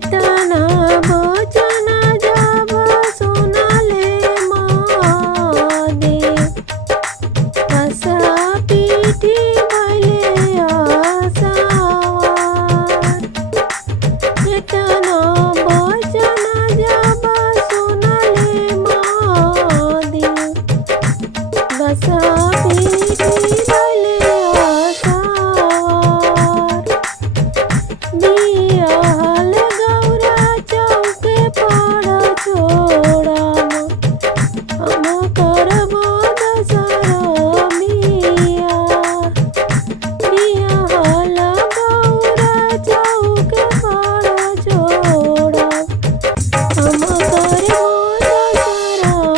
एतना वचन जब सुनले महादेव आशा पीठी भइले आसावार। एतना वचन जब सुनले महादेव आशा पीठी भइले आसावार। बियाहल गौरा चौके पर छोड़म हम करबो दशरमिया। बियाहल गौरा चौके पर छोड़म हम करबो दशरमिया।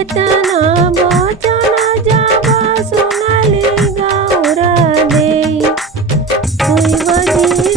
एतना वचन जब सुनली गौरा देई हुई बजी